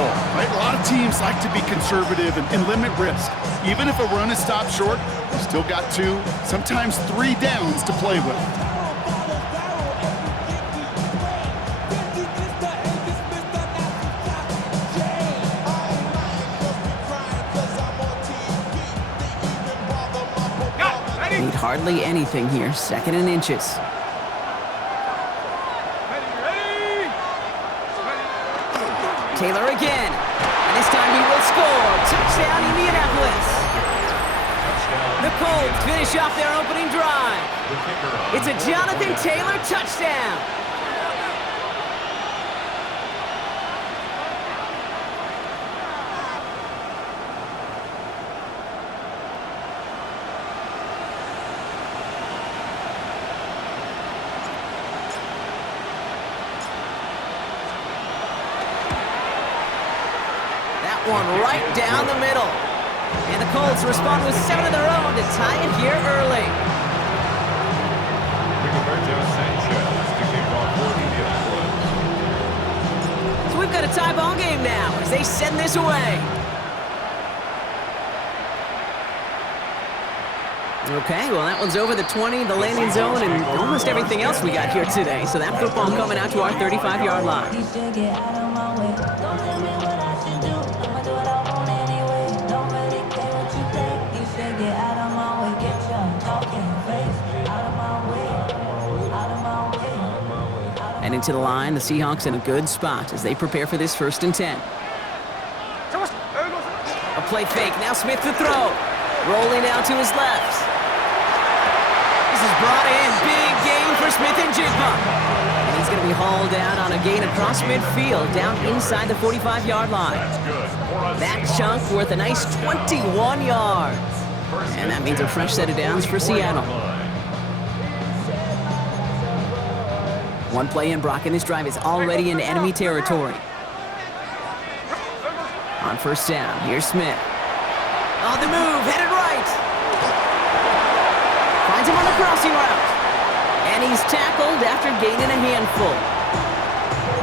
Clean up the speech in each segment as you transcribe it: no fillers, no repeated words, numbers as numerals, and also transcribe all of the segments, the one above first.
goal, right? A lot of teams like to be conservative and limit risk. Even if a run is stopped short, you've still got 2, sometimes 3 downs to play with. Need hardly anything here, 2nd and inches. Taylor again, and this time he will score. Touchdown, Indianapolis. The Colts finish off their opening drive. It's a Jonathan Taylor touchdown. One right down the middle. And the Colts respond with 7 of their own to tie it here early. So we've got a tie ball game now as they send this away. Okay, well that one's over the 20, the landing zone, and almost everything else we got here today. So that football coming out to our 35-yard line. And into the line, the Seahawks in a good spot as they prepare for this 1st and 10. A play fake, now Smith to throw. Rolling out to his left. This is brought in, big gain for Smith and Jigba. And he's going to be hauled out on a gain across midfield, down inside the 45-yard line. That chunk worth a nice 21 yards. And that means a fresh set of downs for Seattle. One play in, Brock, and this drive is already in enemy territory. On 1st down, here's Smith. On the move, headed right. Finds him on the crossing route. And he's tackled after gaining a handful.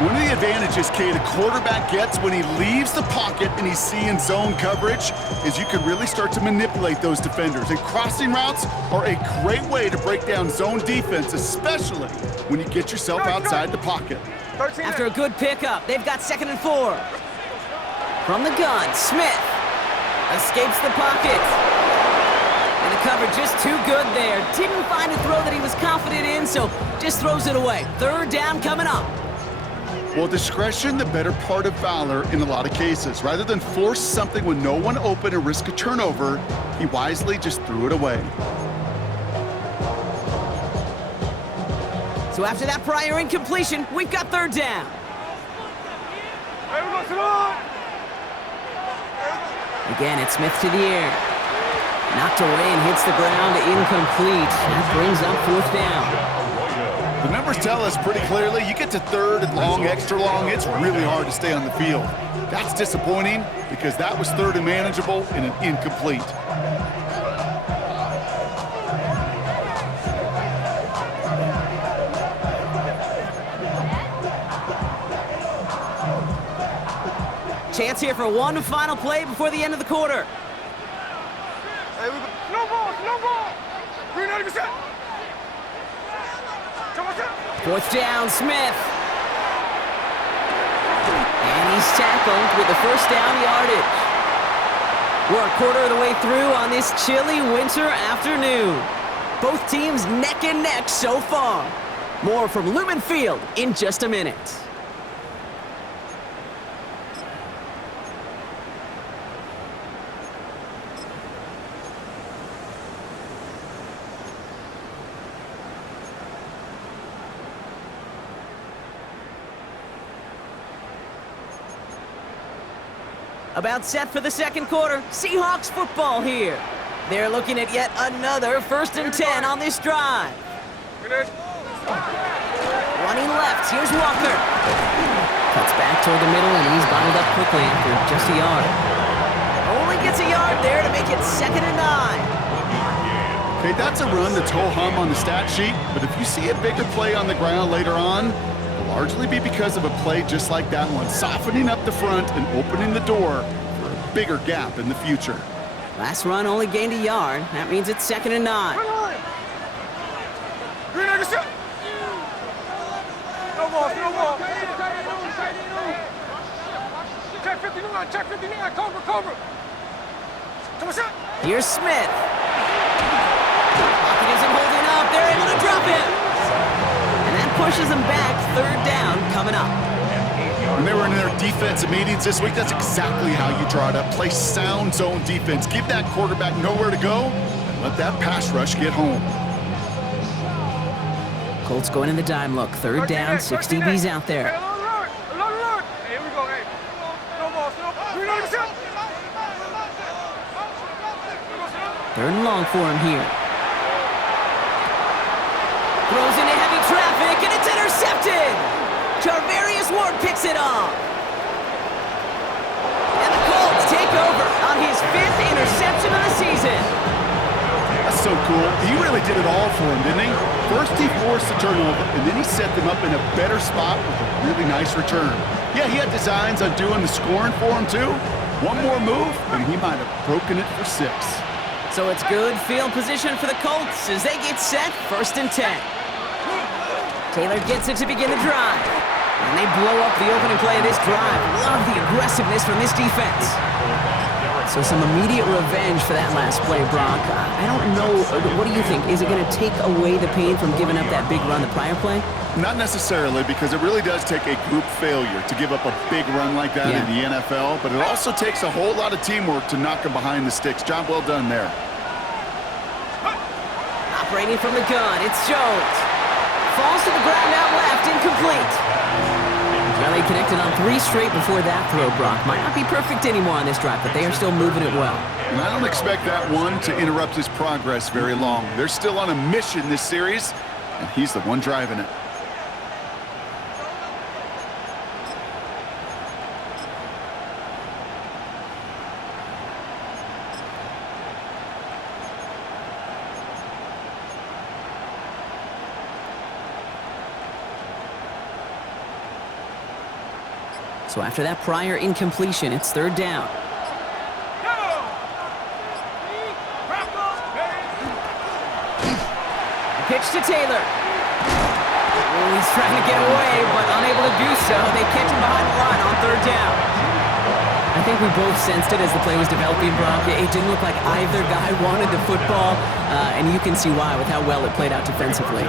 One of the advantages, Kate, a quarterback gets when he leaves the pocket and he's seeing zone coverage is you can really start to manipulate those defenders. And crossing routes are a great way to break down zone defense, especially when you get yourself outside the pocket. After a good pickup, they've got 2nd and 4. From the gun, Smith escapes the pocket. And the cover just too good there. Didn't find a throw that he was confident in, so just throws it away. 3rd down coming up. Well, discretion, the better part of valor in a lot of cases. Rather than force something with no one open and risk a turnover, he wisely just threw it away. So after that prior incompletion, we've got 3rd down. Again, it's Smith to the air. Knocked away and hits the ground, incomplete. That brings up 4th down. The numbers tell us pretty clearly, you get to 3rd and long, extra long, it's really hard to stay on the field. That's disappointing because that was 3rd and manageable and an incomplete. Chance here for one final play before the end of the quarter. Hey, no ball, no ball. Green 90%. 4th down, Smith. And he's tackled with the 1st down yardage. We're a quarter of the way through on this chilly winter afternoon. Both teams neck and neck so far. More from Lumen Field in just a minute. About set for the 2nd quarter. Seahawks football here. They're looking at yet another 1st and 10 on this drive. Running left, here's Walker. Cuts back toward the middle, and he's bottled up quickly after just a yard. Only gets a yard there to make it 2nd and 9. Okay, that's a run that's ho-hum on the stat sheet, but if you see a bigger play on the ground later on, the largely be because of a play just like that one, softening up the front and opening the door for a bigger gap in the future. Last run only gained a yard. That means it's 2nd and 9. Green on the shot. No ball, no ball. Check 59, check 59, cover, cover. Come on, shot. Here's Smith. Pocket isn't holding up. They're able to drop him. And that pushes them back. 3rd down coming up. When they were in their defensive meetings this week, that's exactly how you draw it up. Play sound zone defense. Give that quarterback nowhere to go and let that pass rush get home. Colts going in the dime look. 3rd down, 6 DBs out there. Hey, here we go, hey. No ball, no ball. Green on the shot. 3rd and long for him here. Throws into heavy traffic, and it's intercepted! Charvarius Ward picks it off. And the Colts take over on his 5th interception of the season. That's so cool. He really did it all for him, didn't he? First he forced the turnover, and then he set them up in a better spot with a really nice return. Yeah, he had designs on doing the scoring for him, too. One more move, and he might have broken it for 6. So it's good field position for the Colts as they get set, 1st and 10. Taylor gets it to begin the drive. And they blow up the opening play of this drive. Love the aggressiveness from this defense. So some immediate revenge for that last play, Brock. I don't know, what do you think? Is it going to take away the pain from giving up that big run the prior play? Not necessarily, because it really does take a group failure to give up a big run like that in the NFL, but it also takes a whole lot of teamwork to knock them behind the sticks. Job well done there. Operating from the gun, it's Jones. Falls to the ground out left, incomplete. Well, they connected on 3 straight before that throw, Brock. Might not be perfect anymore on this drive, but they are still moving it well. And I don't expect that one to interrupt his progress very long. They're still on a mission this series, and he's the one driving it. So after that prior incompletion, it's 3rd down. Pitch to Taylor. Oh, he's trying to get away, but unable to do so. They catch him behind the line on 3rd down. I think we both sensed it as the play was developing, Brock. It didn't look like either guy wanted the football, and you can see why with how well it played out defensively.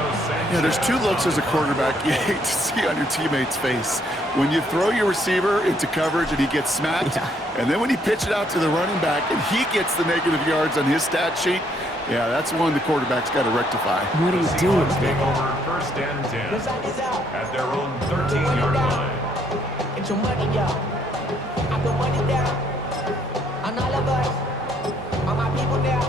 Yeah, there's 2 looks as a quarterback you hate to see on your teammate's face. When you throw your receiver into coverage and he gets smacked, and then when you pitch it out to the running back and he gets the negative yards on his stat sheet, yeah, that's one the quarterback's got to rectify. What are you doing? Take over 1st and 10 at their own 13-yard line. Get your money, y'all. I put money down on all of us, on my people now,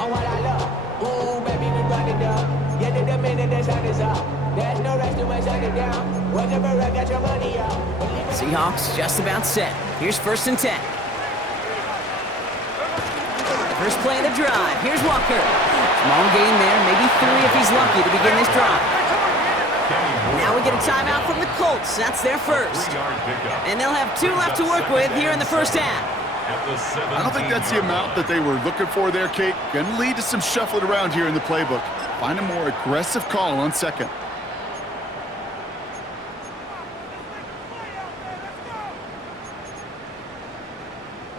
on what I love. Ooh, baby, we run it up. Yeah, the minute the sun is up. There's no rest to my shut it down. Whatever, I got your money, y'all. Seahawks just about set. Here's 1st and 10. First play of the drive. Here's Walker. Small gain there, maybe 3 if he's lucky to begin this drive. Now we get a timeout from the Colts. That's their first. And they'll have 2 left to work with here in the 1st half. I don't think that's the amount that they were looking for there, Kate. Going to lead to some shuffling around here in the playbook. Find a more aggressive call on 2nd.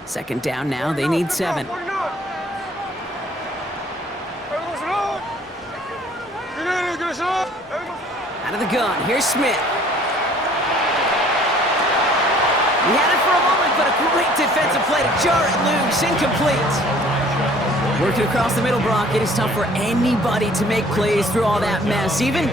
Second down now. They need 7. Out of the gun. Here's Smith. He had it for a moment, but a great defensive play to jar it loose. Incomplete. Working across the middle, Brock, it is tough for anybody to make plays through all that mess, even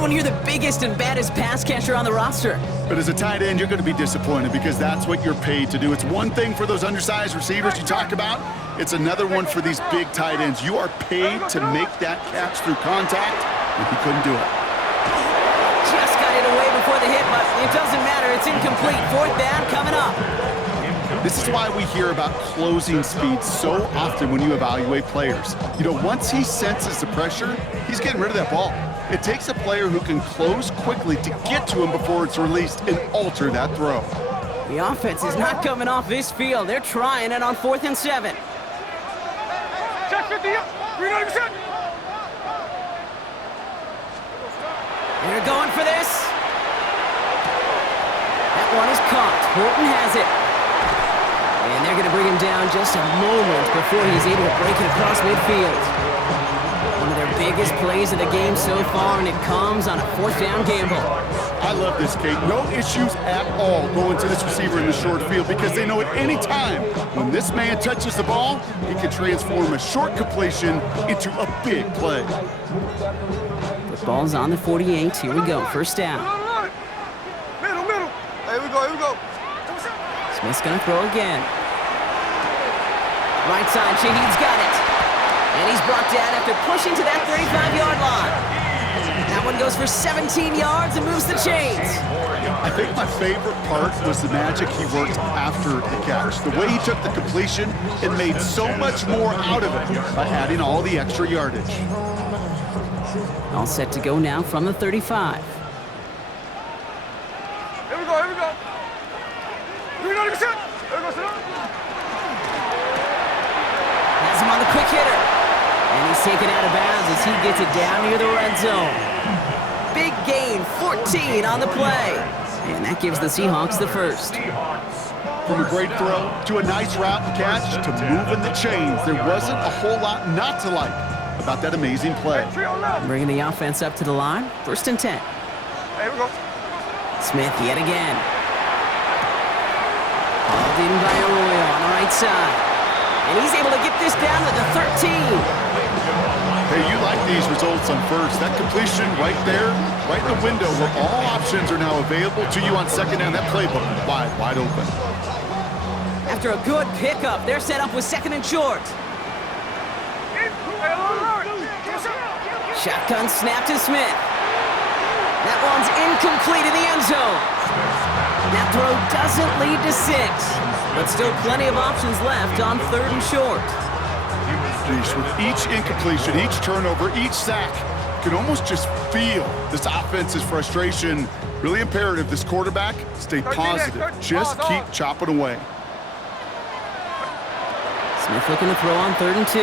when you're the biggest and baddest pass catcher on the roster. But as a tight end, you're going to be disappointed because that's what you're paid to do. It's one thing for those undersized receivers you talk about. It's another one for these big tight ends. You are paid to make that catch through contact, and he couldn't do it. Just got it away before the hit, but it doesn't matter. It's incomplete. 4th down coming up. This is why we hear about closing speed so often when you evaluate players. You know, once he senses the pressure, he's getting rid of that ball. It takes a player who can close quickly to get to him before it's released and alter that throw. The offense is not coming off this field. They're trying it on 4th and 7. Check 50 up. 390%. They're going for this. That one is caught. Horton has it. And they're going to bring him down just a moment before he's able to break it across midfield. One of their biggest plays of the game so far, and it comes on a 4th down gamble. I love this, Kate. No issues at all going to this receiver in the short field because they know at any time when this man touches the ball, he can transform a short completion into a big play. The ball's on the 48. Here we go. 1st down. Middle. Here we go. Smith's going to throw again. Right side, Shaheed's got it. And he's brought down after pushing to that 35-yard line. That one goes for 17 yards and moves the chains. I think my favorite part was the magic he worked after the catch. The way he took the completion and made so much more out of it by adding all the extra yardage. All set to go now from the 35. Here we go. 390%. Here we go, sit up. Has him on the quick hitter. And he's taken out of bounds as he gets it down near the red zone. Big gain, 14 on the play. And that gives the Seahawks the first. From a great throw to a nice route and catch to moving the chains, there wasn't a whole lot not to like about that amazing play. Bringing the offense up to the line. 1st and 10. Here we go. Smith yet again. Hauled in by Arroyo on the right side. And he's able to get this down to the 13. Hey, you like these results on 1st. That completion right there, right in the window where all options are now available to you on 2nd down. That playbook wide open. After a good pickup, they're set up with 2nd and short. Shotgun snap to Smith. That one's incomplete in the end zone. That throw doesn't lead to 6, but still plenty of options left on 3rd and short. Geez, with each incompletion, each turnover, each sack, you can almost just feel this offense's frustration. Really imperative this quarterback stay positive. Just keep chopping away. Smith looking to throw on 3rd and 2.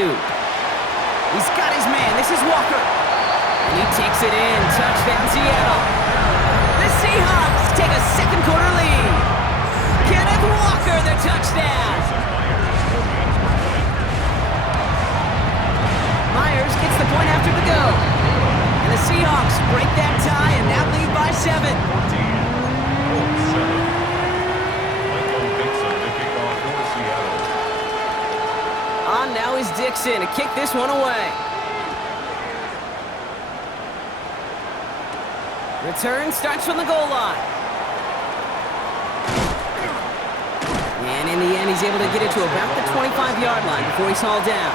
He's got his man. This is Walker. And he takes it in. Touchdown, Seattle. The Seahawks take a 2nd quarter lead. Kenneth Walker, the touchdown. Myers gets the point after the go. And the Seahawks break that tie and now lead by 7. On now is Dixon to kick this one away. Return starts from the goal line. And in the end, he's able to get it to about the 25-yard line before he's hauled down.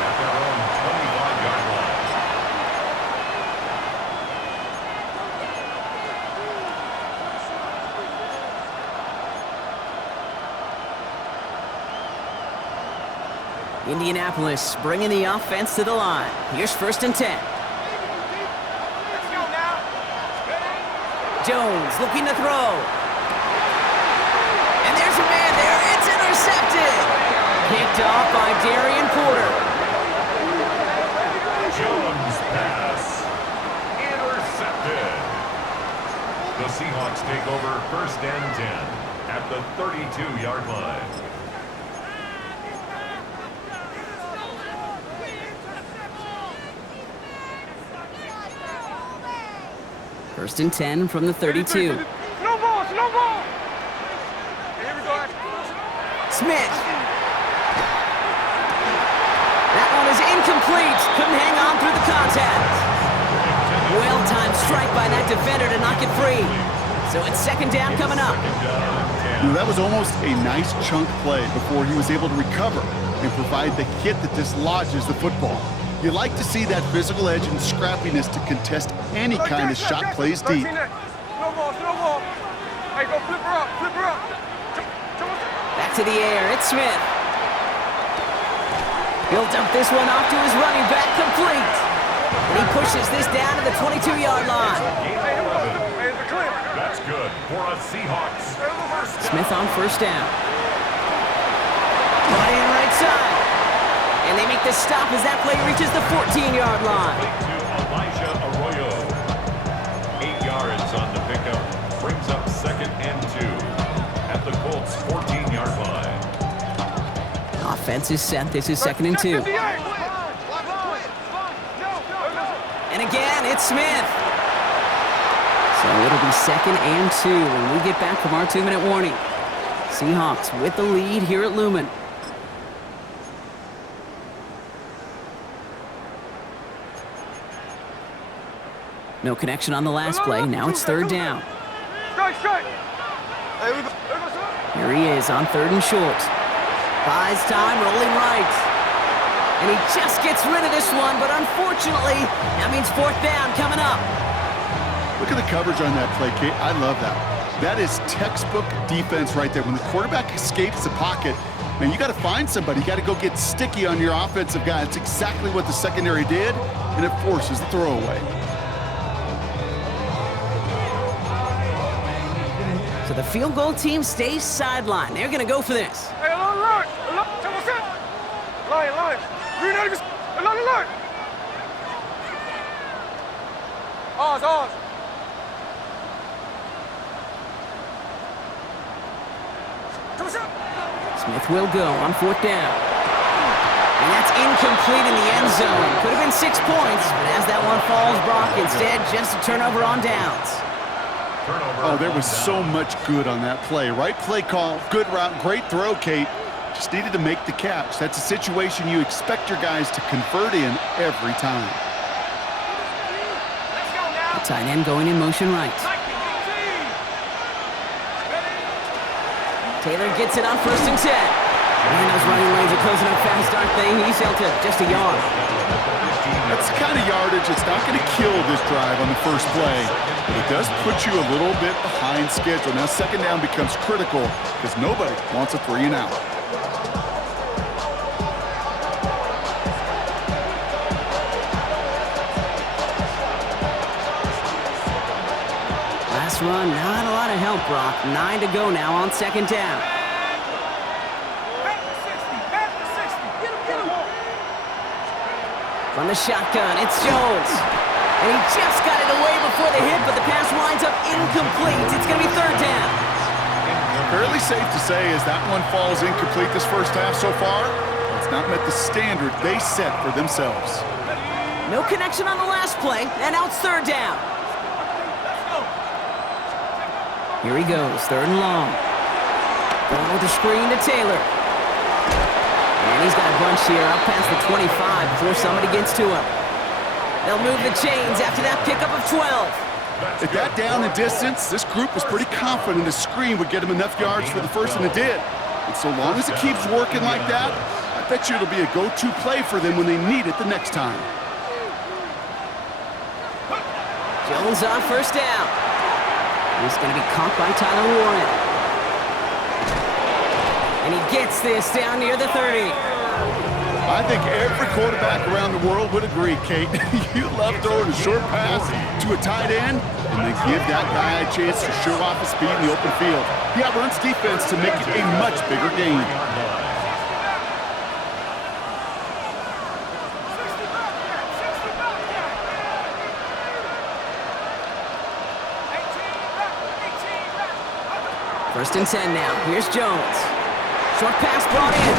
Indianapolis bringing the offense to the line. Here's 1st and 10. Let's go now. Jones looking to throw. And there's a man there. It's intercepted. Picked off by Darian Porter. Jones pass. Intercepted. The Seahawks take over 1st and 10 at the 32-yard line. First and 10 from the 32. Slow ball. Here we go. Smith. That one is incomplete. Couldn't hang on through the contact. Well-timed strike by that defender to knock it free. So it's 2nd down coming up. You know, that was almost a nice chunk play before he was able to recover and provide the hit that dislodges the football. You like to see that physical edge and scrappiness to contest any kind of shot plays deep. Slow ball. Hey, go flip her up. Back to the air. It's Smith. He'll dump this one off to his running back, complete. And he pushes this down to the 22-yard line. That's good for a Seahawks. Smith on first down. Brought in right side. And they make the stop as that play reaches the 14-yard line. To Elijah Arroyo. 8 yards on the pickup. Brings up 2nd and 2 at the Colts' 14-yard line. Offense is set. This is 2nd and 2. And again, it's Smith. So it'll be 2nd and 2 when we get back from our 2-minute warning. Seahawks with the lead here at Lumen. No connection on the last play. Now it's 3rd down. Here he is on 3rd and short. Buys time, rolling right. And he just gets rid of this one, but unfortunately, that means 4th down coming up. Look at the coverage on that play, Kate. I love that. That is textbook defense right there. When the quarterback escapes the pocket, man, you got to find somebody. You got to go get sticky on your offensive guy. That's exactly what the secondary did, and it forces the throwaway. So the field goal team stays sidelined. They're going to go for this. Hey, line. Ours. Smith will go on 4th down. And that's incomplete in the end zone. Could have been 6 points, but as that one falls, Brock, instead just a turnover on downs. Oh, there was so much good on that play. Right play call, good route, great throw, Kate. Just needed to make the catch. That's a situation you expect your guys to convert in every time. The tight end going in motion right. Taylor gets it on 1st and 10. Man, those running lanes are closing up fast, aren't they? He's held to just a yard. That's the kind of yardage that's not going to kill this drive on the first play, but it does put you a little bit behind schedule. Now 2nd down becomes critical because nobody wants a 3 and out. Last run, not a lot of help, Brock. 9 to go now on 2nd down. From the shotgun, it's Jones. And he just got it away before the hit, but the pass winds up incomplete. It's going to be 3rd down. Fairly safe to say as that one falls incomplete this first half so far, it's not met the standard they set for themselves. No connection on the last play, and now it's 3rd down. Here he goes, 3rd and long. Going with the screen to Taylor. And he's got a bunch here up past the 25 before somebody gets to him. They'll move the chains after that pickup of 12. At that down and distance, this group was pretty confident the screen would get him enough yards for the first, and it did. And so long as it keeps working like that, I bet you it'll be a go-to play for them when they need it the next time. Jones on 1st down. He's going to be caught by Tyler Warren. And he gets this down near the 30. I think every quarterback around the world would agree, Kate. You love throwing a short pass to a tight end and then give that guy a chance to show off his speed in the open field. He outruns defense to make it a much bigger game. First and 10 now. Here's Jones. Short pass brought in.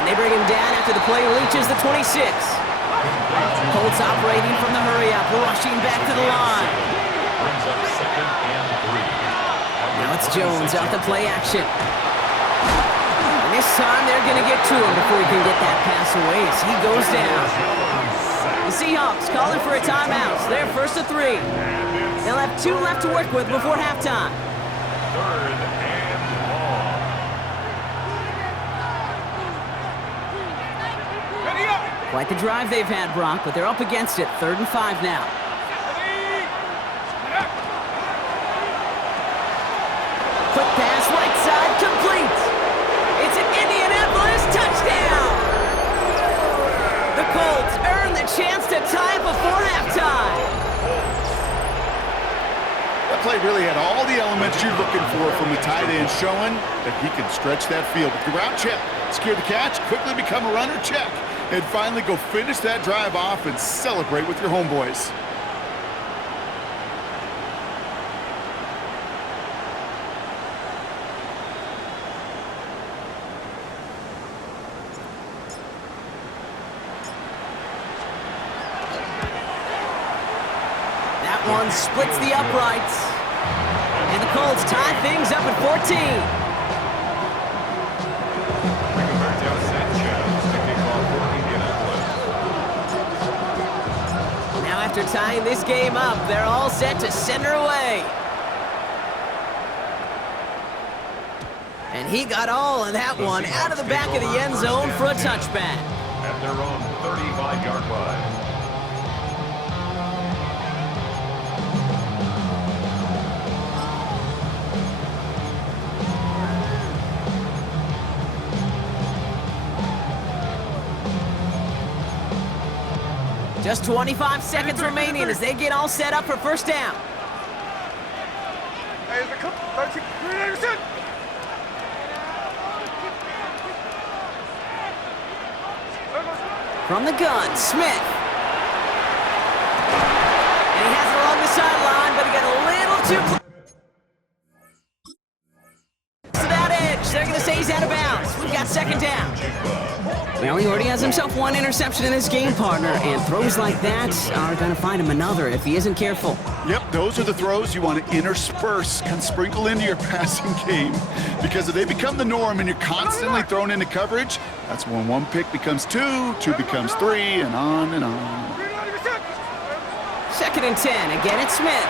And they bring him down after the play reaches the 26. Colts operating from the hurry-up, rushing back to the line. Brings up 2nd and 3. Now it's Jones out the play action. And this time they're going to get to him before he can get that pass away as he goes down. The Seahawks calling for a timeout. So they're 1st and 3. They'll have 2 left to work with before halftime. 3rd and long. Quite the drive they've had, Brock, but they're up against it. 3rd and 5 now. Quick pass, right side, complete. It's an Indianapolis touchdown. The Colts earn the chance to from the tight end, showing that he can stretch that field. With the route check, secure the catch, quickly become a runner, check. And finally go finish that drive off and celebrate with your homeboys. That one splits the uprights. And the Colts tie things up at 14. Now after tying this game up, they're all set to send her away. And he got all of that one out of the back of the end zone for a touchback. At their own 35-yard line. Just 25 seconds remaining as they get all set up for first down. Hey, the 13%. From the gun, Smith. And he has it along the sideline, but he got a little too close to that edge. They're going to say he's out of bounds. We've got second down. Well, he already has himself one interception in this game, partner, and throws like that are going to find him another if he isn't careful. Yep, those are the throws you want to intersperse, kind of sprinkle into your passing game. Because if they become the norm and you're constantly thrown into coverage, that's when one pick becomes two, two becomes three, and on and on. Second and 10. Again, it's Smith.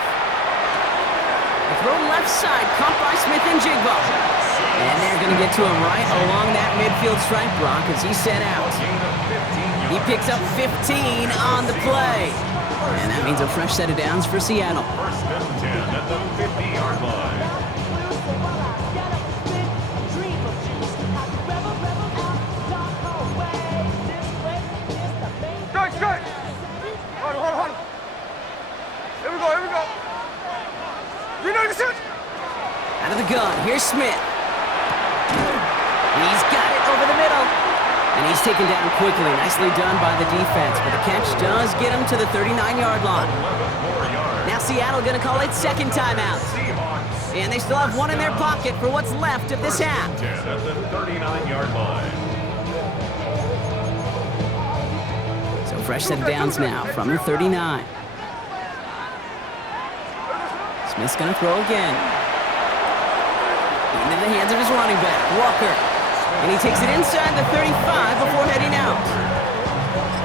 The throw left side, caught by Smith and Jigba. And they're going to get to him right along that midfield stripe, Brock, as he's set out. He picks up 15 on the play. And that means a fresh set of downs for Seattle. First and 10 at the 50-yard line. Strike. Hold on. Here we go. Out of the gun, here's Smith. He's got it over the middle. And he's taken down quickly. Nicely done by the defense. But the catch does get him to the 39-yard line. 11 more yards. Now Seattle going to call it second timeout. Seahawks. And they still have one in their pocket for what's left of this half. 10 at the 39-yard line. So fresh set of downs now from the 39. Smith's going to throw again. Into the hands of his running back, Walker. And he takes it inside the 35 before heading out.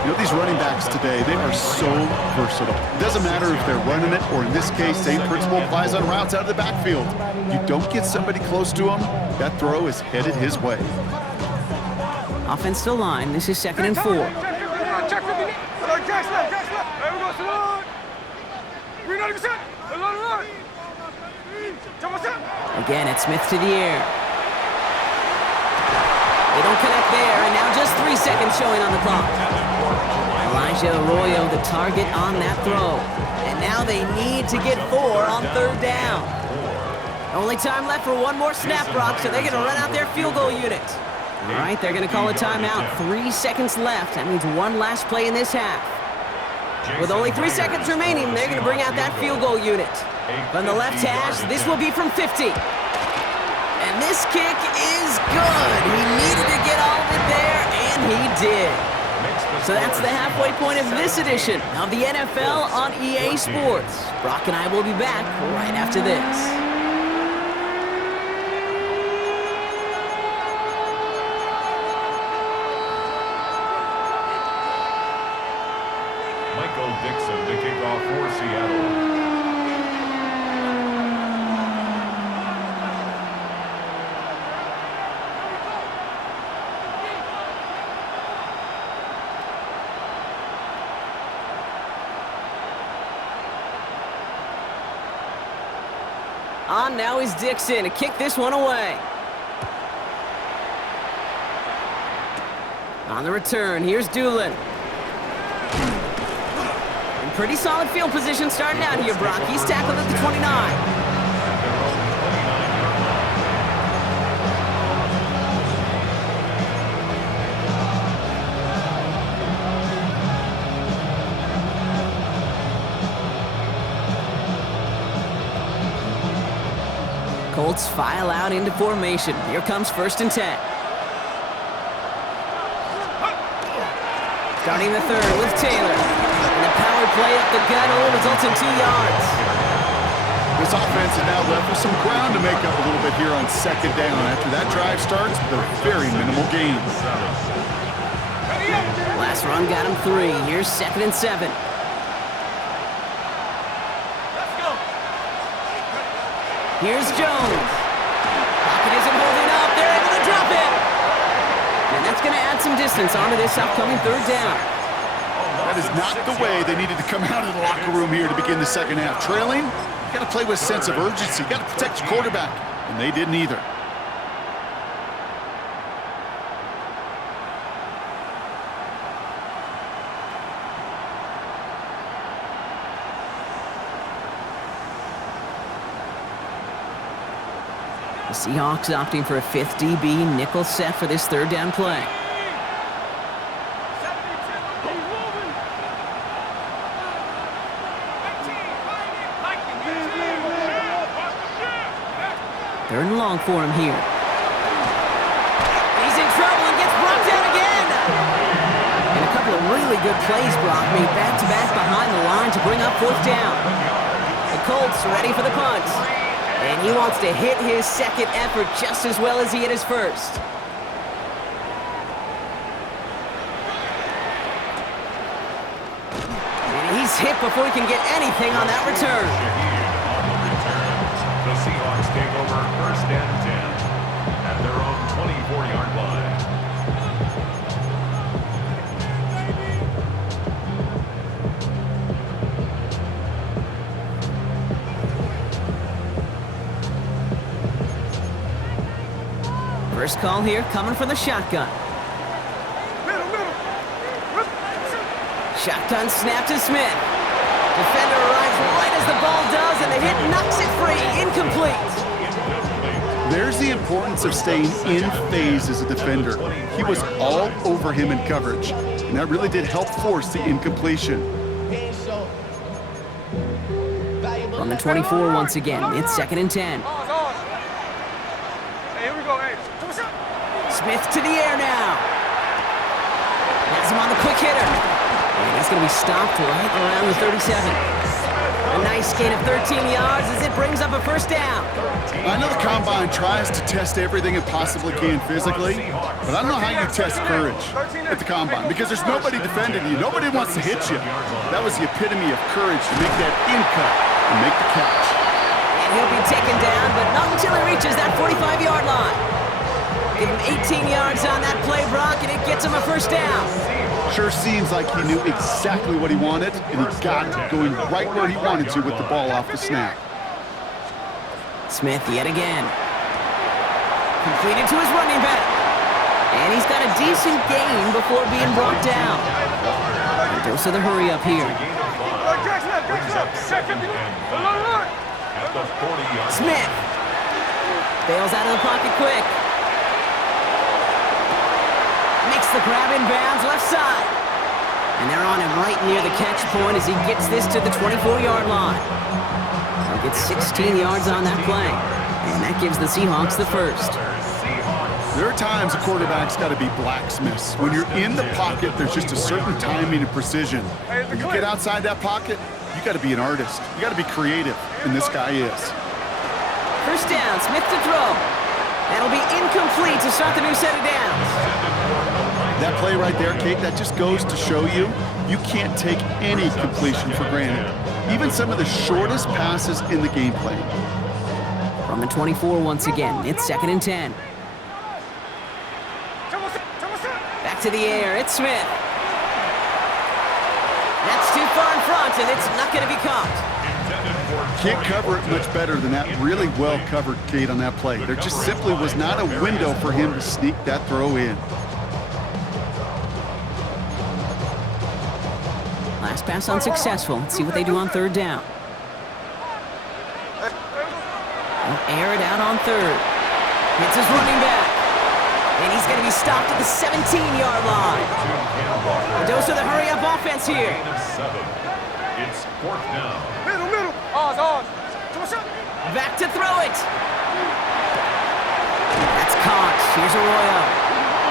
You know, these running backs today, they are so versatile. It doesn't matter if they're running it, or in this case, same principle applies on routes out of the backfield. You don't get somebody close to him, that throw is headed his way. Offensive line, this is second and 4. Check 50. Gas left. There we go, salute. 390%. Again, it's Smith to the air. They don't connect there, and now just 3 seconds showing on the clock. Elijah Arroyo, the target on that throw. And now they need to get 4 on third down. Only time left for one more snap, Brock, so they're going to run out their field goal unit. All right, they're going to call a timeout. 3 seconds left. That means one last play in this half. With only 3 seconds remaining, they're going to bring out that field goal unit. From the left hash, this will be from 50. And this kick is good. He needed to get all of it there, and he did. So that's the halfway point of this edition of the NFL on EA Sports. Brock and I will be back right after this. Michael Dixon to kick off for Seattle. On now is Dixon to kick this one away. On the return, here's Doolin. In pretty solid field position starting out here, Brock. He's tackled at the 29. Colts file out into formation. Here comes 1st and 10. Starting the third with Taylor. And a power play up the gut only results in 2 yards. This offense is now left with some ground to make up a little bit here on 2nd down. After that drive starts with a very minimal gain. Last run got him 3. Here's 2nd and 7. Here's Jones. Pocket isn't holding up. They're able to drop it. And that's going to add some distance onto this upcoming 3rd down. That is not the way they needed to come out of the locker room here to begin the 2nd half. Trailing, you got to play with a sense of urgency. You got to protect your quarterback, and they didn't either. The Seahawks opting for a 5th DB nickel set for this 3rd down play. Third and long for him here. He's in trouble and gets brought down again. And a couple of really good plays, Brock, made back-to-back behind the line to bring up 4th down. The Colts ready for the punt. And he wants to hit his 2nd effort just as well as he hit his 1st. And he's hit before he can get anything on that return. The Seahawks take over 1st and 10 at their own 24-yard line. First call here coming from the shotgun. Shotgun snap to Smith. Defender arrives right as the ball does, and the hit knocks it free. Incomplete. There's the importance of staying in phase as a defender. He was all over him in coverage, and that really did help force the incompletion. From the 24 once again, it's 2nd and 10. Hey, here we go, hey. Smith to the air now. Has him on the quick hitter. And he's going to be stopped right around the 37. A nice gain of 13 yards as it brings up a 1st down. I know the Combine tries to test everything it possibly can physically, but I don't know how you test courage at the Combine because there's nobody defending you. Nobody wants to hit you. That was the epitome of courage to make that in cut and make the catch. And he'll be taken down, but not until he reaches that 45-yard line. Give him 18 yards on that play, Brock, and it gets him a 1st down. Sure seems like he knew exactly what he wanted, and he got it going right where he wanted to with the ball off the snap. Smith yet again. Completed to his running back. And he's got a decent gain before being brought down. A dose of the hurry up here. Smith bails out of the pocket quick. Makes the grab in bounds left side. And they're on him right near the catch point as he gets this to the 24-yard line. He'll get 16 yards on that play. And that gives the Seahawks the 1st. There are times a quarterback's got to be blacksmiths. When you're in the pocket, there's just a certain timing and precision. When you get outside that pocket, you got to be an artist. You got to be creative, and this guy is. 1st down, Smith to throw. That'll be incomplete to start the new set of downs. That play right there, Kate, that just goes to show you, you can't take any completion for granted. Even some of the shortest passes in the game plan. From the 24 once again, it's 2nd and 10. Back to the air, it's Smith. That's too far in front, and it's not going to be caught. Can't cover it much better than that really well covered, Kate, on that play. There just simply was not a window for him to sneak that throw in. Last pass unsuccessful. Let's see what they do on 3rd down. They'll air it out on 3rd. Hits his running back. And he's going to be stopped at the 17-yard line. A dose of the hurry-up offense here. It's 4th down. Middle. Oz. Back to throw it. Here's Arroyo.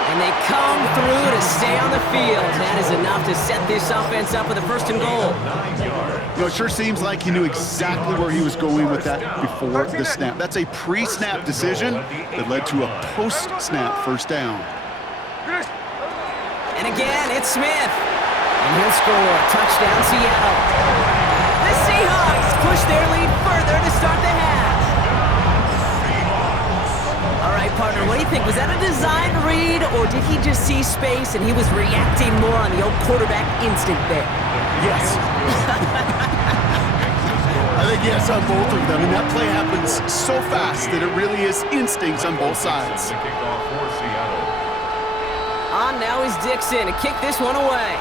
And they come through to stay on the field. That is enough to set this offense up with a 1st and goal. 9 yards. You know, it sure seems like he knew exactly where he was going with that before the snap. That's a pre-snap decision that led to a post-snap 1st down. And again, it's Smith. And he'll score. Touchdown, Seattle. The Seahawks push their lead further to start the half. All right, partner, what do you think? Was that a design read, or did he just see space and he was reacting more on the old quarterback instinct there? Yes. I think yes on both of them, and that play happens so fast that it really is instincts on both sides. The kickoff for Seattle. On now is Dixon to kick this one away.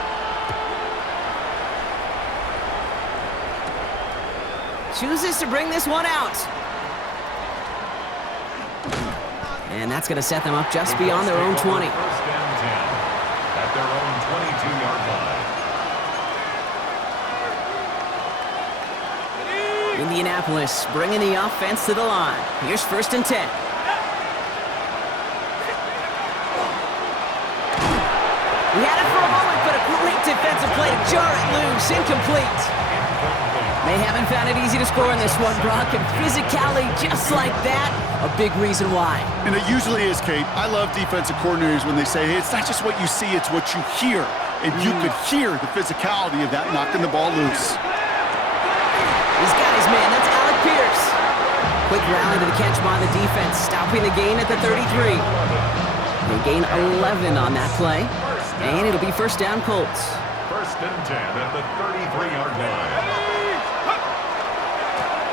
Chooses to bring this one out. And that's going to set them up just beyond their own 20. 1st and 10 at their own 22-yard line. Indianapolis bringing the offense to the line. Here's 1st and 10. We had it for a moment, but a great defensive play to jar it loose. Incomplete. They haven't found it easy to score in this one, Brock, and physicality just like that, a big reason why. And it usually is, Kate. I love defensive coordinators when they say, hey, it's not just what you see, it's what you hear. And you could hear the physicality of that knocking the ball loose. He's got his man. That's Alec Pierce. Quick rally to the catch by the defense, stopping the gain at the 33. They gain 11 on that play, and it'll be 1st down Colts. 1st and 10 at the 33-yard line.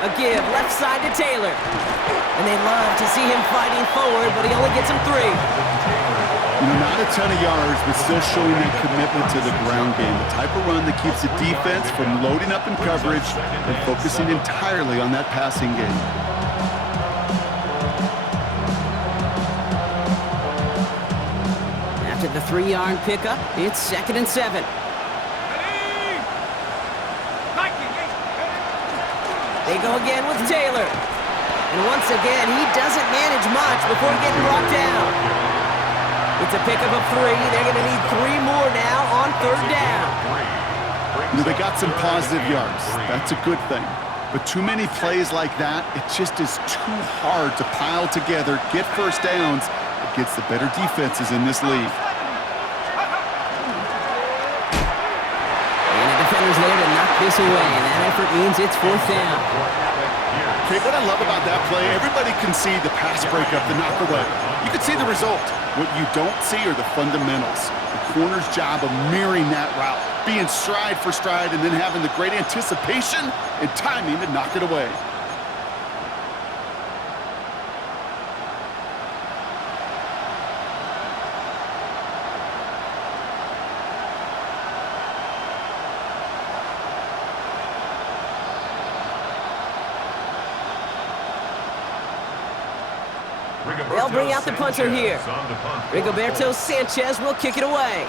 A give left side to Taylor. And they love to see him fighting forward, but he only gets him 3. You know, not a ton of yards, but still showing that commitment to the ground game. The type of run that keeps the defense from loading up in coverage and focusing entirely on that passing game. After the 3-yard pickup, it's 2nd and 7. They go again with Taylor. And once again, he doesn't manage much before getting brought down. It's a pickup of 3. They're going to need 3 more now on 3rd down. You know, they got some positive yards. That's a good thing. But too many plays like that, it just is too hard to pile together, get 1st downs against the better defenses in this league. Defenders there to knock this away, and that effort means it's 4th down. Okay, what I love about that play, everybody can see the pass breakup, the knock away. You can see the result. What you don't see are the fundamentals. The corner's job of mirroring that route, being stride for stride, and then having the great anticipation and timing to knock it away. They'll bring out the punter here. Rigoberto Sanchez will kick it away.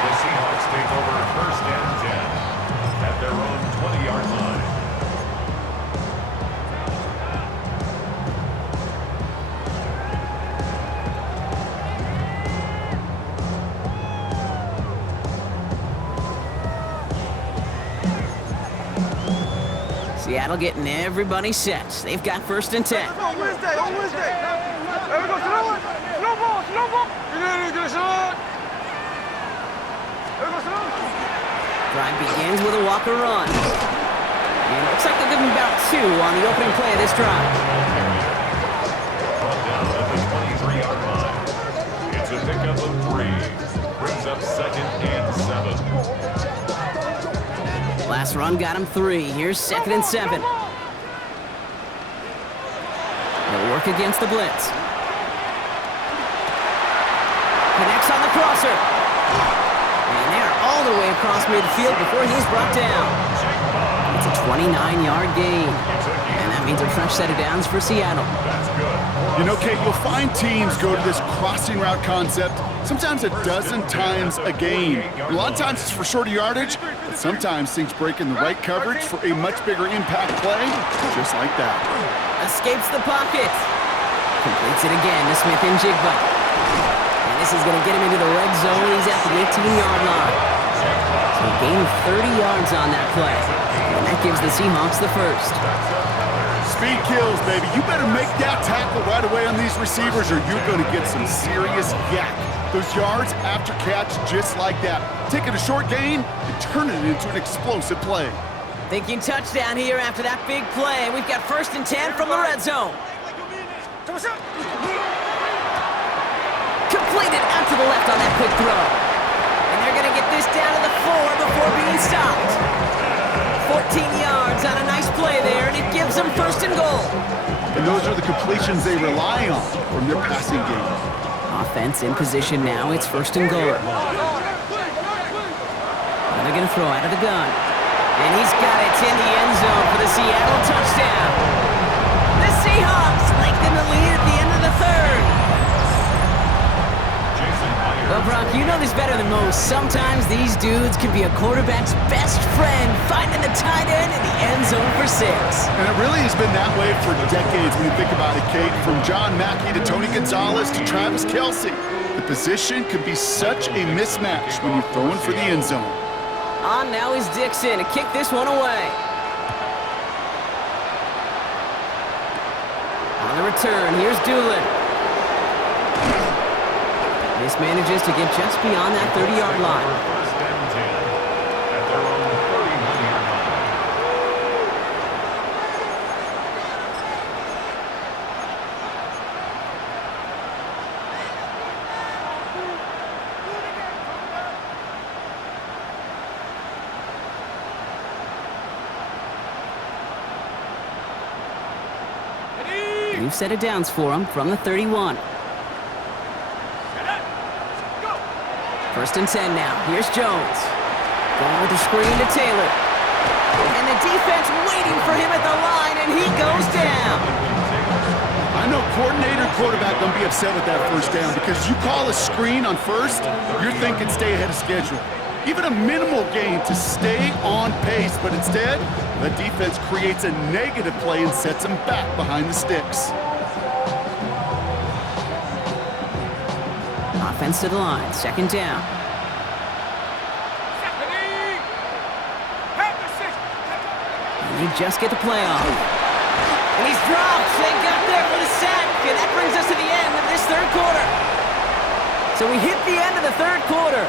The Seahawks take over 1st and 10 at their own 20-yard line. Seattle getting everybody set. They've got 1st and 10. On Wednesday. There we go. Slow ball. Good shot. There we go, slow. Drive begins with a walker run. And it looks like they'll give him about 2 on the opening play of this drive. Brought down at the 23-yard line. It's a pickup of 3. Brings up 2nd and 7. Last run got him 3. Here's 2nd and 7. They'll work against the blitz. Connects on the crosser. And they're all the way across midfield before he's brought down. It's a 29-yard gain. And that means a fresh set of downs for Seattle. That's good. You know, Kate, you'll find teams go to this crossing route concept sometimes a dozen times a game. A lot of times it's for shorter yardage, but But sometimes things break in the right coverage for a much bigger impact play, just like that. Escapes the pocket. Completes it again to Smith and Jigba. And this is going to get him into the red zone. He's at the 18-yard line. So he gained 30 yards on that play. And that gives the Seahawks the first. Speed kills, baby. You better make that tackle right away on these receivers or you're going to get some serious yak. Those yards after catch just like that. Taking a short gain and turning it into an explosive play. Thinking touchdown here after that big play. We've got 1st and 10 from the red zone. Completed out to the left on that quick throw. And they're going to get this down to the 4 before being stopped. 14 yards on a nice play there, and it gives them 1st and goal. And those are the completions they rely on from their passing game. Offense in position now. It's 1st and goal. And they're going to throw out of the gun. And he's got it in the end zone for the Seattle touchdown. The Seahawks lengthen the lead at the end of the 3rd. Well, Brock, you know this better than most. Sometimes these dudes can be a quarterback's best friend, finding the tight end in the end zone for 6. And it really has been that way for decades when you think about it, Kate. From John Mackey to Tony Gonzalez to Travis Kelce. The position can be such a mismatch when you're throwing for the end zone. On now is Dixon to kick this one away. On the return, here's Doolin. This manages to get just beyond that 30-yard line. 1st and 10 at their own 31-yard line. New set of downs for him from the 31. 1st and 10 now. Here's Jones. Going with the screen to Taylor. And the defense waiting for him at the line, and he goes down. I know coordinator and quarterback don't be upset with that 1st down because you call a screen on 1st, you're thinking stay ahead of schedule. Even a minimal gain to stay on pace, but instead, the defense creates a negative play and sets them back behind the sticks. Offense to the line, 2nd down. And they just get the play off. And he's dropped. They got there for the sack. And that brings us to the end of this 3rd quarter. So we hit the end of the 3rd quarter.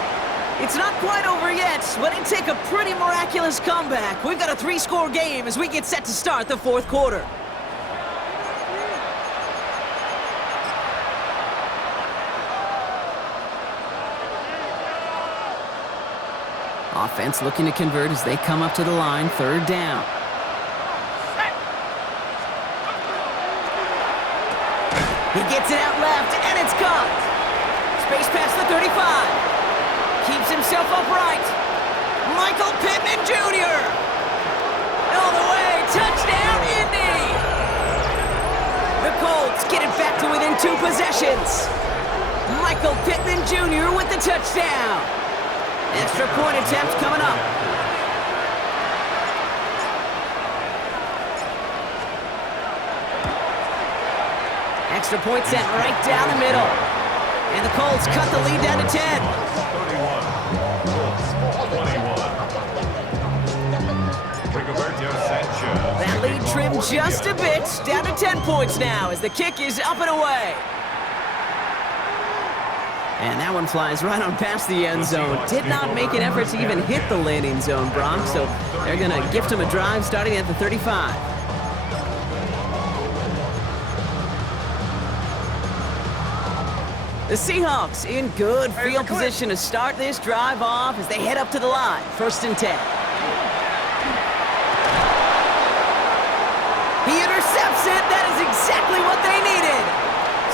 It's not quite over yet, but it'd take a pretty miraculous comeback. We've got a 3-score game as we get set to start the 4th quarter. Offense looking to convert as they come up to the line, 3rd down. He gets it out left, and it's caught. Space past the 35. Keeps himself upright. Michael Pittman Jr. All the way, touchdown, Indy! The Colts get it back to within 2 possessions. Michael Pittman Jr. with the touchdown. Extra point attempt coming up. Extra point set right down the middle. And the Colts cut the lead down to 10. 31, Colts 21. Rigoberto Sanchez. That lead trimmed just a bit, down to 10 points now as the kick is up and away. And that one flies right on past the end zone. Did not make an effort to even hit the landing zone, Brock, so they're going to gift him a drive starting at the 35. The Seahawks in good field position to start this drive off as they head up to the line. 1st and 10. He intercepts it. That is exactly what they needed.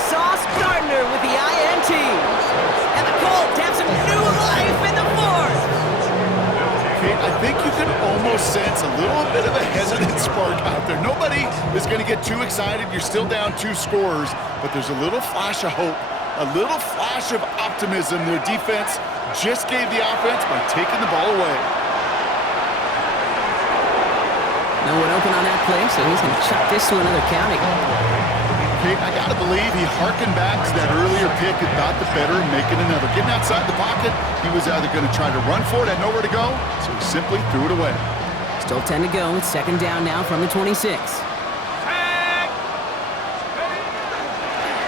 Sauce Gardner with the INT. And the Colts have some new life in the 4th. Kate, I think you can almost sense a little bit of a hesitant spark out there. Nobody is going to get too excited. You're still down 2 scores, but there's a little flash of hope, a little flash of optimism. Their defense just gave the offense by taking the ball away. open on that play, so he's going to chuck this to another county. Kate, I got to believe he harkened back to that earlier pick and thought the better of making another. Getting outside the pocket, he was either going to try to run for it, had nowhere to go, so he simply threw it away. Still 10 to go. It's second down now from the 26.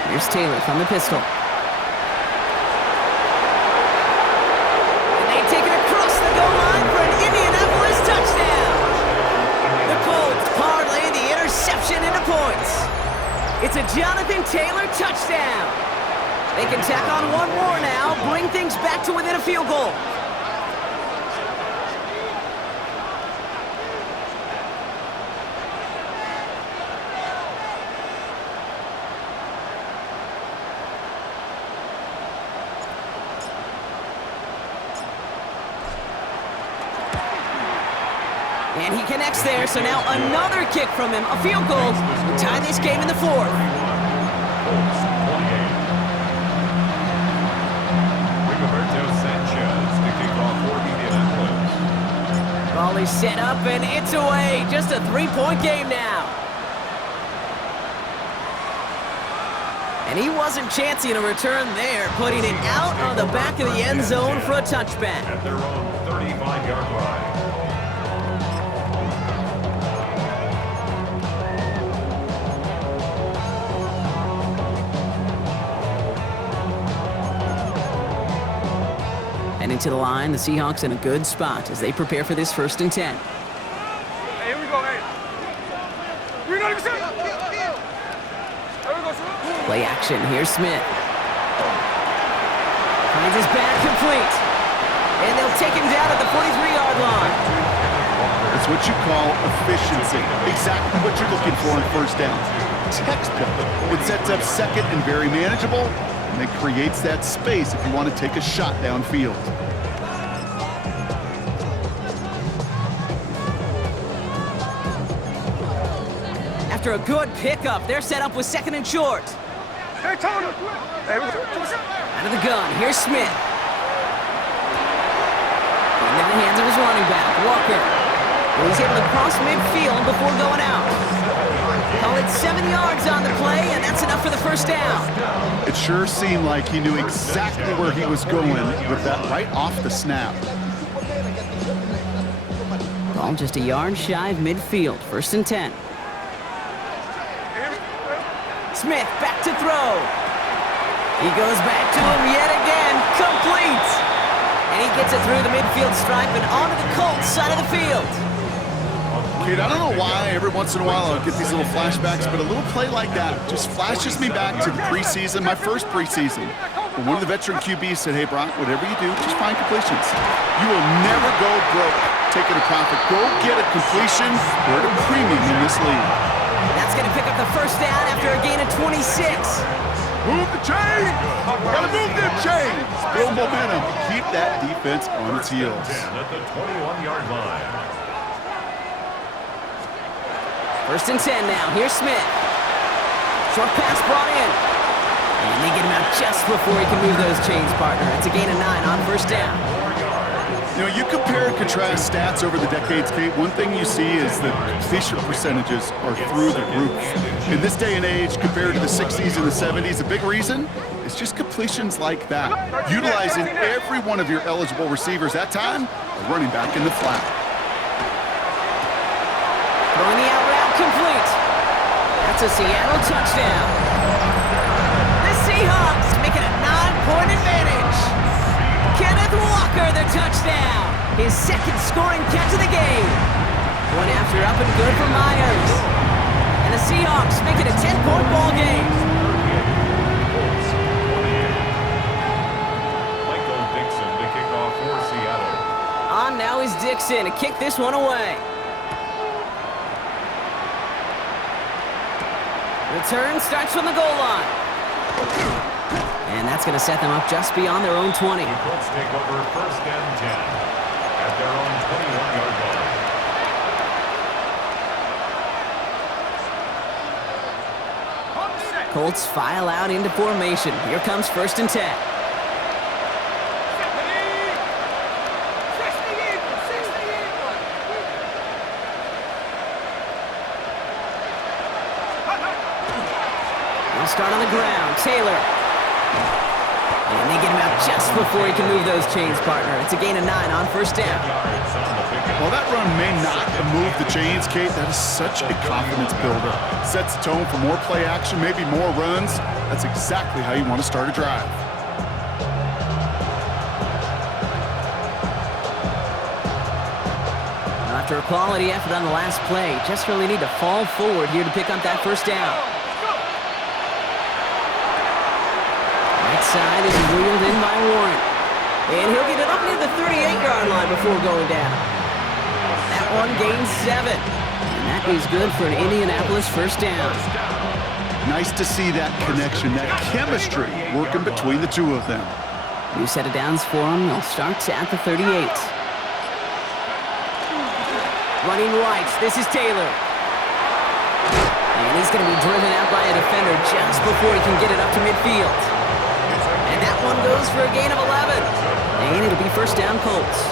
Here's Taylor from the pistol. And they take it across the goal line for an Indianapolis touchdown. The Colts parlay the interception into points. It's a Jonathan Taylor touchdown. They can tack on one more now, bring things back to within a field goal. And he connects there, so now another kick from him, a field goal, to tie this game in the fourth. Ball is set up, and it's away. Just a three-point game now. And he wasn't chancing a return there, putting it out on the back of the end zone for a touchback. At their own 35-yard line. And into the line, the Seahawks in a good spot as they prepare for this 1st and 10. Hey, here we go, hey. You're not even set. There we go, sir. Play action, here's Smith. Finds his back complete. And they'll take him down at the 43-yard line. It's what you call efficiency. Exactly what you're looking for in first down. Textbook. It sets up second and very manageable, and it creates that space if you want to take a shot downfield. After a good pickup, they're set up with second and short. Hey, Tony. Hey, what's up? Out of the gun, here's Smith. Into the hands of his running back, Walker. And he's able to cross midfield before going out. Call it 7 yards on the play, and that's enough for the first down. It sure seemed like he knew exactly where he was going with that right off the snap. Ball just a yard shy of midfield, 1st and 10. Smith back to throw. He goes back to him yet again, complete. And he gets it through the midfield stripe and onto the Colts side of the field. Kate, I don't know why every once in a while I'll get these little flashbacks, but a little play like that just flashes me back to the preseason, my first preseason. When one of the veteran QBs said, hey, Brock, whatever you do, just find completions. You will never go broke taking a profit. Go get a completion. We're at a premium in this league. That's going to pick up the first down after a gain of 26. Move the chain! Gotta move them chains! Build momentum. Keep that defense on its heels. At the 21-yard line. 1st and 10 now. Here's Smith. Short pass brought in. And they get him out just before he can move those chains, partner. It's a gain of 9 on first down. You know, you compare and contrast stats over the decades, Kate. One thing you see is that completion percentages are through the roof. In this day and age, compared to the 60s and the 70s, a big reason is just completions like that. Utilizing every one of your eligible receivers. That time, a running back in the flat. Throwing the out route complete. That's a Seattle touchdown. The Seahawks make it a 9-point advantage. Kenneth Walker, the touchdown. His second scoring catch of the game. One after up and good for Myers. And the Seahawks make it a 10-point ball game. Michael Dixon to kick off for Seattle. On now is Dixon to kick this one away. Return starts from the goal line. And that's going to set them up just beyond their own 20. The Colts take over 1st and 10 at their own 21-yard line. Colts file out into formation. Here comes 1st and 10. They'll start on the ground. Taylor. And they get him out just before he can move those chains, partner. It's a gain of 9 on first down. Well, that run may not move the chains, Kate. That is such a confidence builder. Sets the tone for more play action, maybe more runs. That's exactly how you want to start a drive. After a quality effort on the last play, just really need to fall forward here to pick up that first down. Right side is wheeled in by Warren. And he'll get it up near the 38-yard line before going down. That one gains 7. And that is good for an Indianapolis first down. Nice to see that connection, that chemistry working between the two of them. New set of downs for him. They'll start at the 38. Running right, this is Taylor. And he's going to be driven out by a defender just before he can get it up to midfield. And that one goes for a gain of 11. And it'll be first down Colts.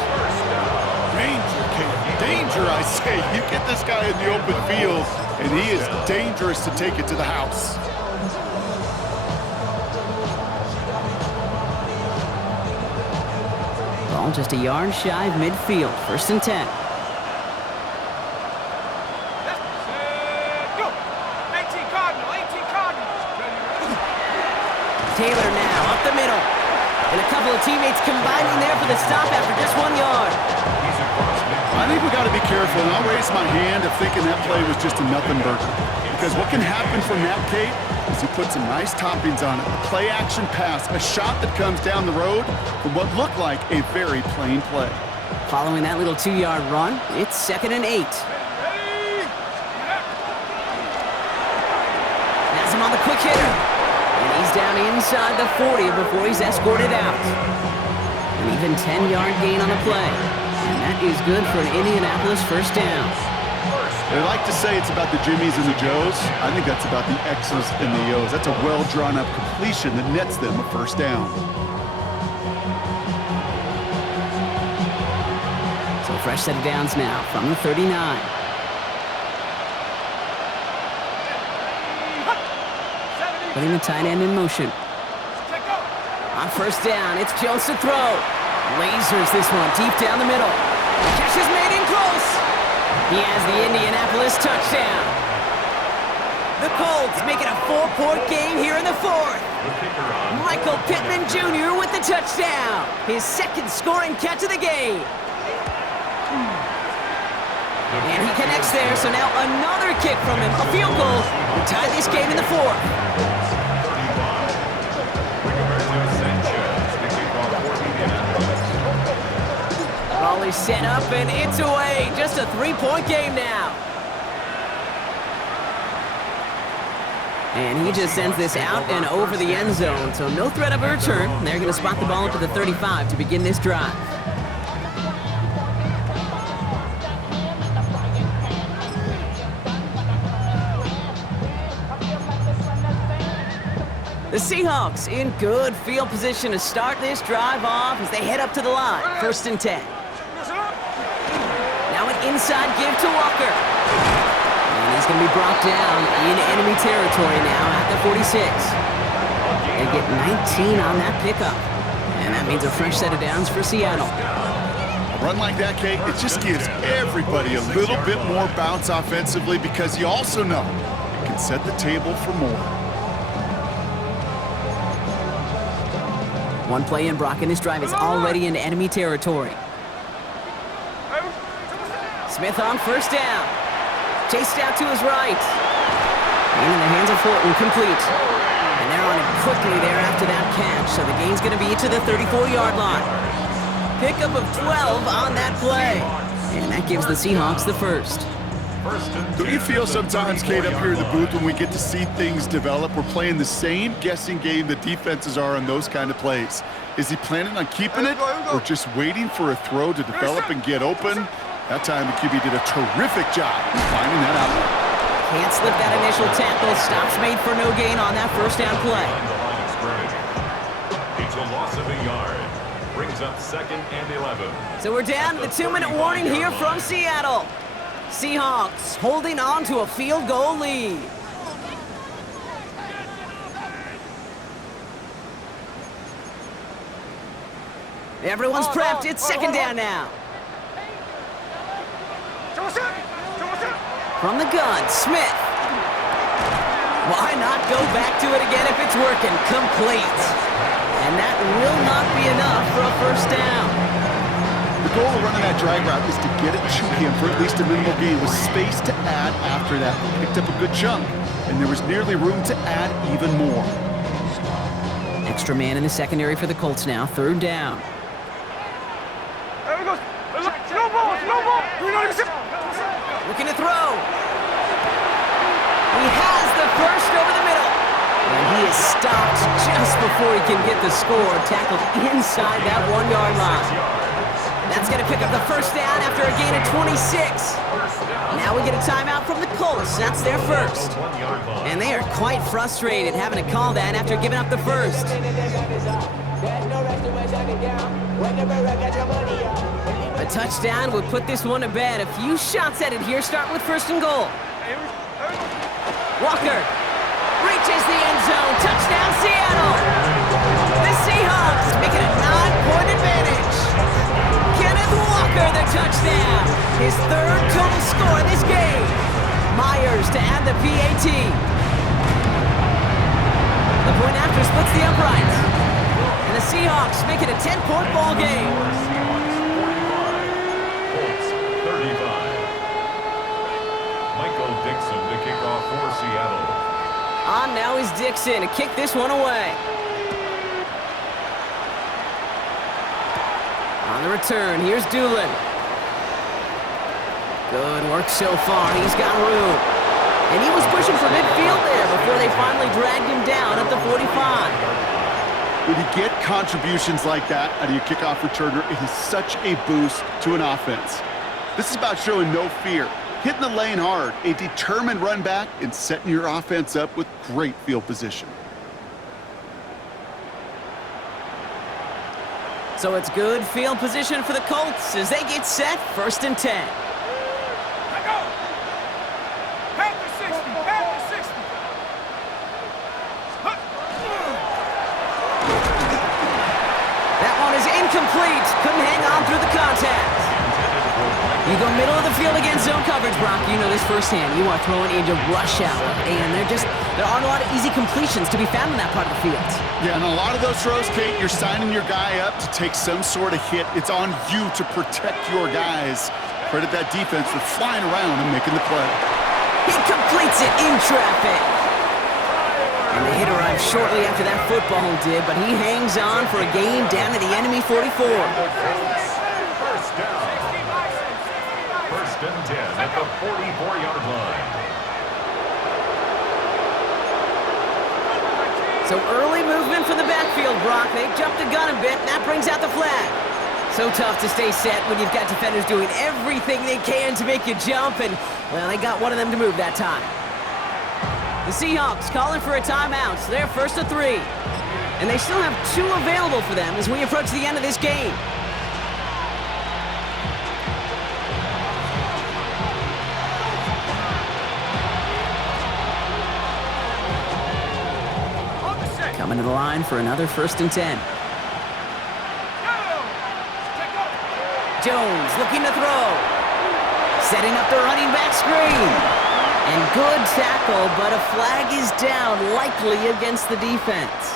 Danger, Kate. Danger, I say. You get this guy in the open field, and he is dangerous to take it to the house. Ball just a yard shy of midfield. First and 10. Taylor now up the middle. And a couple of teammates combining there for the stop after just 1 yard. I think we got to be careful, and I'll raise my hand of thinking that play was just a nothing burger. Because what can happen from that, Kate, is he put some nice toppings on it. A play action pass, a shot that comes down the road from what looked like a very plain play. Following that little 2-yard run, it's 2nd and 8. Has him on the quick hitter. And he's down inside the 40 before he's escorted out. An even 10-yard gain on the play. And that is good for an Indianapolis first down. They like to say it's about the Jimmies and the Joes. I think that's about the X's and the O's. That's a well-drawn-up completion that nets them a first down. So fresh set of downs now from the 39. Putting the tight end in motion. On first down, it's Jones to throw. Lasers this one deep down the middle. Catch is made in close. He has the Indianapolis touchdown. The Colts make it a 4-point game here in the 4th. Michael Pittman Jr. with the touchdown. His second scoring catch of the game. And he connects there, so now another kick from him. A field goal to tie this game in the 4th. Raleigh set up and it's away. Just a 3-point game now. And he just sends this out and over the end zone, so no threat of a return. They're going to spot the ball up to the 35 to begin this drive. The Seahawks in good field position to start this drive off as they head up to the line. First and 10. Now an inside give to Walker. And he's going to be brought down in enemy territory now at the 46. They get 19 on that pickup. And that means a fresh set of downs for Seattle. A run like that, Kate, it just gives everybody a little bit more bounce offensively because you also know it can set the table for more. One play in, Brock, and this drive is already into enemy territory. Smith on first down. Chased out to his right. And in the hands of Horton, complete. And they're on it quickly there after that catch, so the gain's going to be to the 34-yard line. Pickup of 12 on that play. And that gives the Seahawks the first. Do you feel sometimes, Kate, up here in the booth when we get to see things develop, we're playing the same guessing game the defenses are on those kind of plays? Is he planning on keeping it or just waiting for a throw to develop and get open? That time the QB did a terrific job finding that out. Can't slip that initial tackle. Stops made for no gain on that first down play. It's a loss of a yard. Brings up 2nd and 11. So we're down to the 2-minute warning here from Seattle. Seahawks holding on to a field goal lead. Everyone's prepped. It's second down now. From the gun, Smith. Why not go back to it again if it's working? Complete. And that will not be enough for a first down. The goal of running that drag route is to get it to him for at least a minimal gain with space to add after that. Picked up a good chunk, and there was nearly room to add even more. Extra man in the secondary for the Colts now. Third down. There he goes. No ball. Looking to throw. He has the first over the middle. And he is stopped just before he can get the score. Tackled inside that 1-yard line. That's going to pick up the first down after a gain of 26. Now we get a timeout from the Colts. That's their first. And they are quite frustrated having to call that after giving up the first. A touchdown would put this one to bed. A few shots at it here, starting with first and goal. Walker reaches the end zone. Touchdown, Seattle. The Seahawks make it a 9-point advantage. Kenneth Walker, the touchdown. His third total score in this game. Myers to add the PAT. The point after splits the uprights. And the Seahawks make it a 10-point ball game. Colts 35. Michael Dixon to kick off for Seattle. On now is Dixon to kick this one away. On the return, here's Doolin. Good work so far. He's got room. And he was pushing for midfield there before they finally dragged him down at the 45. When you get contributions like that out of your kickoff returner, it is such a boost to an offense. This is about showing no fear, hitting the lane hard, a determined run back, and setting your offense up with great field position. So it's good field position for the Colts as they get set, 1st and 10. Let go. Back to 60. That one is incomplete. Couldn't hang on through the contact. You go middle of the field against zone coverage, Brock. You know this firsthand. You are throwing into rush hour, and there aren't a lot of easy completions to be found in that part of the field. Yeah, and a lot of those throws, Kate, you're signing your guy up to take some sort of hit. It's on you to protect your guys. Credit that defense for flying around and making the play. He completes it in traffic. And the hit arrived shortly after that football did, but he hangs on for a gain down to the enemy 44. First down. 1st and 10 at the 44-yard line. So early movement from the backfield, Brock. They jumped the gun a bit, and that brings out the flag. So tough to stay set when you've got defenders doing everything they can to make you jump, and, well, they got one of them to move that time. The Seahawks calling for a timeout, so they're 1st and 3. And they still have 2 available for them as we approach the end of this game. Coming to the line for another 1st and 10. Jones looking to throw. Setting up the running back screen. And good tackle, but a flag is down, likely against the defense.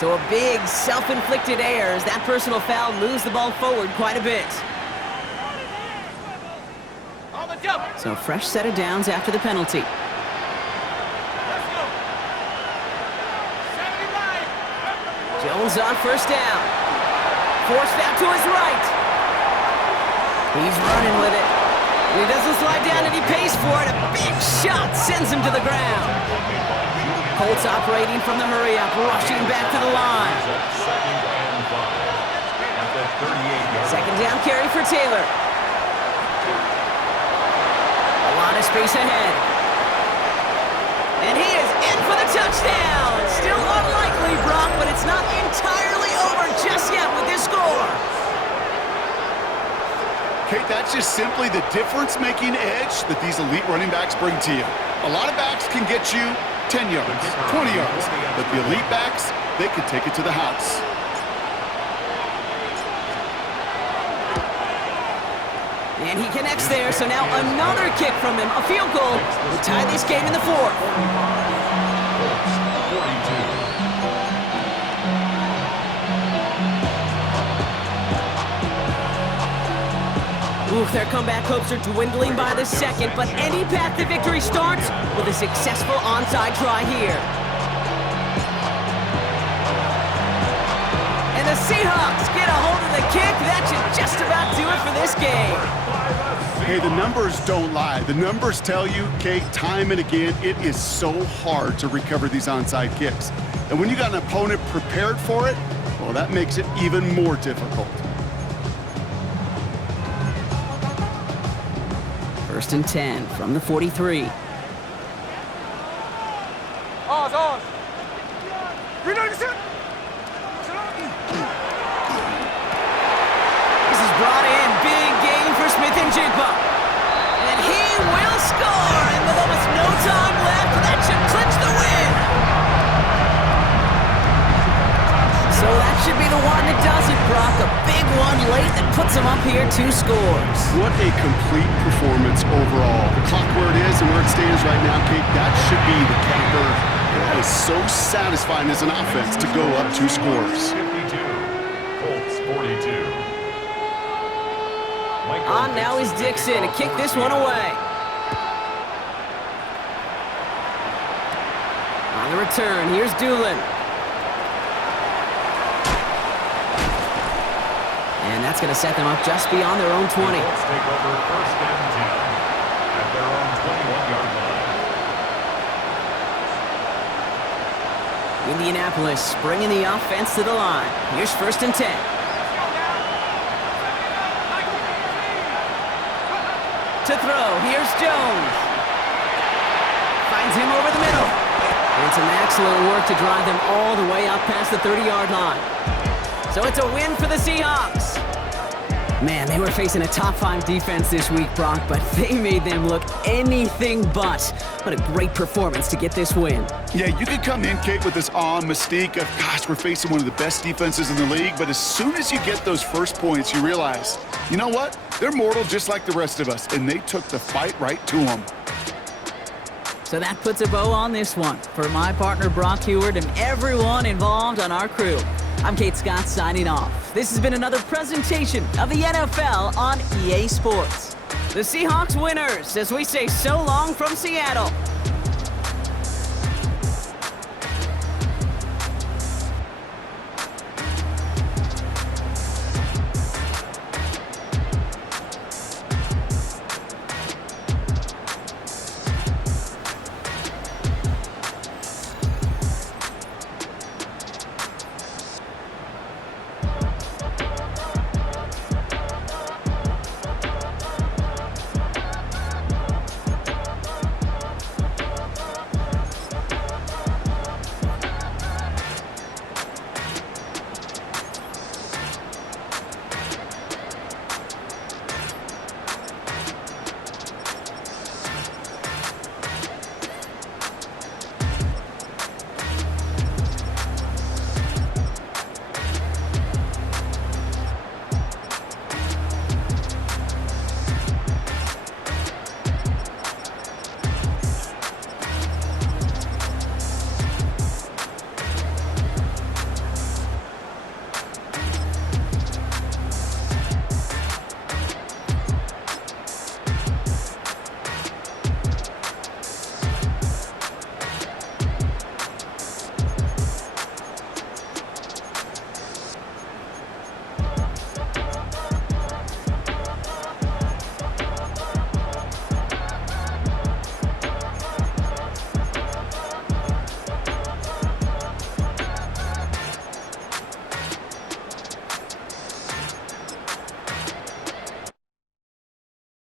So a big self-inflicted error as that personal foul moves the ball forward quite a bit. So fresh set of downs after the penalty. Jones on 1st down. Forced out to his right. He's running with it. And he doesn't slide down and he pays for it. A big shot sends him to the ground. Colts operating from the hurry-up, rushing back to the line. 2nd down carry for Taylor. A lot of space ahead. And he is in for the touchdown. Still unlikely, Brock, but it's not entirely over just yet with this score. Kate, that's just simply the difference-making edge that these elite running backs bring to you. A lot of backs can get you 10 yards, 20 yards, but the elite backs, they can take it to the house. And he connects there, so now another kick from him. A field goal will tie this game in the fourth. Colts 42. Oof, their comeback hopes are dwindling by the second, but any path to victory starts with a successful onside try here. And the Seahawks get a hold of the kick. That should just about do it for this game. Hey, the numbers don't lie. The numbers tell you, Kate, time and again, it is so hard to recover these onside kicks. And when you got an opponent prepared for it, well, that makes it even more difficult. First and 10 from the 43. Ours. We know this. This is brought in. Big game for Smith and Jigba. And he will score. And with almost no time left, that should clinch the win. So that should be the one that does it, Brock. A big one late that puts him up here 2 scores. What a complete performance overall. The clock where it is and where it stands right now, Kate, that should be the capper. And that is so satisfying as an offense to go up 2 scores. 52. Colts 42. On now is Dixon to kick this one away. On the return, here's Doolin. And that's going to set them up just beyond their own 20. Colts take over first and 10 at their own 21-yard line. Indianapolis bringing the offense to the line. Here's first and 10. To throw, here's Jones. Finds him over the middle. And some excellent work to drive them all the way up past the 30-yard line. So it's a win for the Seahawks. Man, they were facing a top 5 defense this week, Brock, but they made them look anything but. What a great performance to get this win. Yeah, you could come in, Kate, with this awe and mystique of, gosh, we're facing one of the best defenses in the league, but as soon as you get those first points, you realize, you know what? They're mortal just like the rest of us, and they took the fight right to them. So that puts a bow on this one. For my partner, Brock Heward, and everyone involved on our crew, I'm Kate Scott signing off. This has been another presentation of the NFL on EA Sports. The Seahawks winners as we say so long from Seattle.